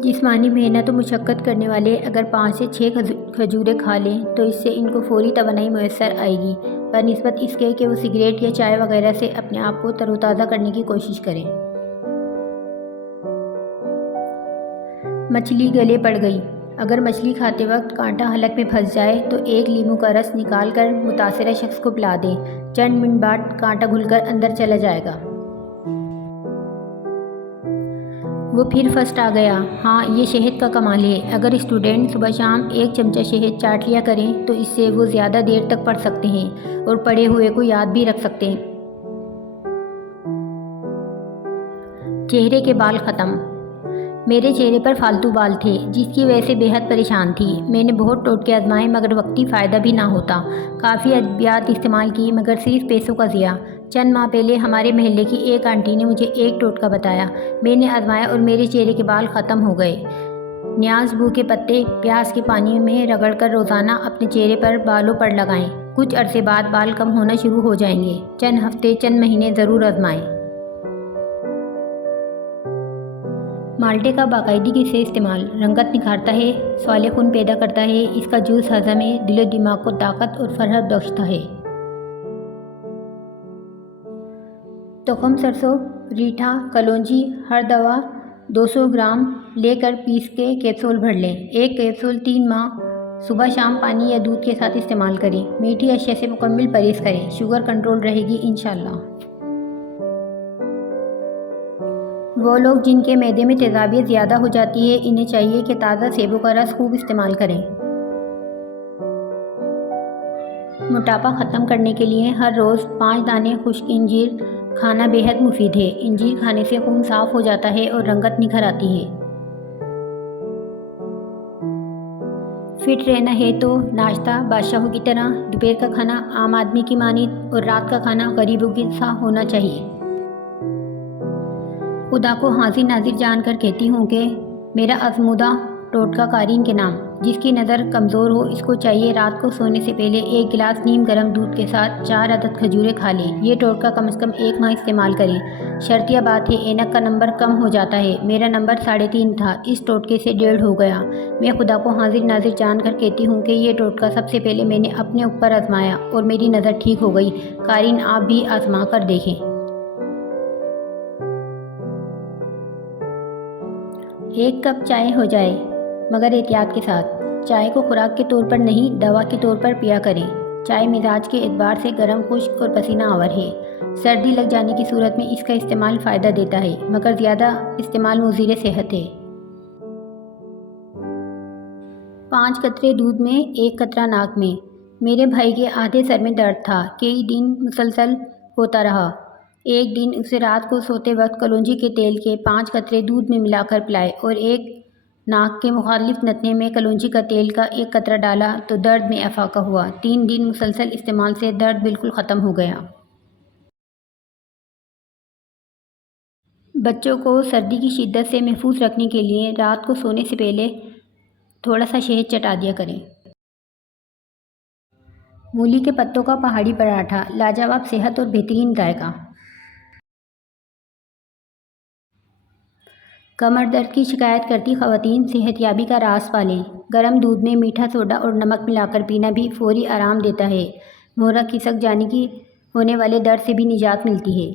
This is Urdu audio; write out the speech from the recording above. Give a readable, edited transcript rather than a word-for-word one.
جسمانی محنت و مشقت کرنے والے اگر 5 سے 6 کھجوریں کھا لیں تو اس سے ان کو فوری توانائی میسر آئے گی، بنسبت اس کے کہ وہ سگریٹ یا چائے وغیرہ سے اپنے آپ کو تر و تازہ کرنے کی کوشش کریں۔ مچھلی گلے پڑ گئی۔ اگر مچھلی کھاتے وقت کانٹا حلق میں پھنس جائے تو 1 لیموں کا رس نکال کر متاثرہ شخص کو پلا دیں، چند منٹ بعد کانٹا گھل کر اندر چلا جائے گا۔ وہ پھر فرسٹ آ گیا۔ ہاں، یہ شہد کا کمال ہے۔ اگر اسٹوڈنٹ صبح شام 1 چمچہ شہد چاٹ لیا کریں تو اس سے وہ زیادہ دیر تک پڑھ سکتے ہیں اور پڑھے ہوئے کو یاد بھی رکھ سکتے ہیں۔ چہرے کے بال ختم۔ میرے چہرے پر فالتو بال تھے جس کی وجہ سے بے حد پریشان تھی۔ میں نے بہت ٹوٹکے آزمائے مگر وقتی فائدہ بھی نہ ہوتا۔ کافی ادویات استعمال کی مگر صرف پیسوں کا ضیاع۔ چند ماہ پہلے ہمارے محلے کی ایک آنٹی نے مجھے ایک ٹوٹکا بتایا، میں نے آزمایا اور میرے چہرے کے بال ختم ہو گئے۔ نیاز بو کے پتے پیاز کے پانی میں رگڑ کر روزانہ اپنے چہرے پر بالوں پر لگائیں، کچھ عرصے بعد بال کم ہونا شروع ہو جائیں گے۔ چند ہفتے چند مہینے ضرور آزمائیں۔ مالٹے کا باقاعدگی سے استعمال رنگت نکھارتا ہے، سوالِ خون پیدا کرتا ہے۔ اس کا جوس ہضم میں دل و دماغ کو طاقت اور فرحت بخشتا ہے۔ تخم سرسوں، ریٹھا، کلونجی، ہر دوا 200 گرام لے کر پیس کے کیپسول بھر لیں۔ ایک کیپسول 3 ماہ صبح شام پانی یا دودھ کے ساتھ استعمال کریں۔ میٹھی اشیاء سے مکمل پرہیز کریں، شوگر کنٹرول رہے گی انشاءاللہ۔ وہ لوگ جن کے معدے میں تیزابیت زیادہ ہو جاتی ہے انہیں چاہیے کہ تازہ سیبوں کا رس خوب استعمال کریں۔ موٹاپا ختم کرنے کے لیے ہر روز 5 دانے خشک انجیر کھانا بے حد مفید ہے۔ انجیر کھانے سے خون صاف ہو جاتا ہے اور رنگت نکھر آتی ہے۔ فٹ رہنا ہے تو ناشتہ بادشاہوں کی طرح، دوپہر کا کھانا عام آدمی کی مانند اور رات کا کھانا غریبوں کے سا ہونا چاہیے۔ خدا کو حاضر ناظر جان کر کہتی ہوں کہ میرا آزمودہ ٹوٹکا قارئین کے نام، جس کی نظر کمزور ہو اس کو چاہیے رات کو سونے سے پہلے 1 گلاس نیم گرم دودھ کے ساتھ 4 عدد کھجوریں کھا لیں۔ یہ ٹوٹکا کم از کم 1 ماہ استعمال کریں۔ شرطیہ بات ہے اینک کا نمبر کم ہو جاتا ہے۔ میرا نمبر 3.5 تھا، اس ٹوٹکے سے 1.5 ہو گیا۔ میں خدا کو حاضر ناظر جان کر کہتی ہوں کہ یہ ٹوٹکا سب سے پہلے میں نے اپنے اوپر آزمایا اور میری نظر ٹھیک ہو گئی۔ قارئین آپ بھی آزما کر دیکھیں۔ 1 کپ چائے ہو جائے مگر احتیاط کے ساتھ۔ چائے کو خوراک کے طور پر نہیں دوا کے طور پر پیا کریں۔ چائے مزاج کے اعتبار سے گرم، خشک اور پسینہ آور ہے۔ سردی لگ جانے کی صورت میں اس کا استعمال فائدہ دیتا ہے مگر زیادہ استعمال مضر صحت ہے۔ 5 قطرے دودھ میں 1 قطرہ ناک میں۔ میرے بھائی کے آدھے سر میں درد تھا، کئی دن مسلسل ہوتا رہا۔ ایک دن اسے رات کو سوتے وقت کلونجی کے تیل کے 5 قطرے دودھ میں ملا کر پلائے اور ایک ناک کے مخالف نتنے میں کلونجی کا تیل کا 1 قطرہ ڈالا تو درد میں افاقہ ہوا۔ 3 دن مسلسل استعمال سے درد بالکل ختم ہو گیا۔ بچوں کو سردی کی شدت سے محفوظ رکھنے کے لیے رات کو سونے سے پہلے تھوڑا سا شہد چٹا دیا کریں۔ مولی کے پتوں کا پہاڑی پراٹھا، لاجواب صحت اور بہترین ذائقہ۔ کمر درد کی شکایت کرتی خواتین صحت یابی کا راز پالیں۔ گرم دودھ میں میٹھا سوڈا اور نمک ملا کر پینا بھی فوری آرام دیتا ہے۔ مہرہ کھسک جانے کی ہونے والے درد سے بھی نجات ملتی ہے۔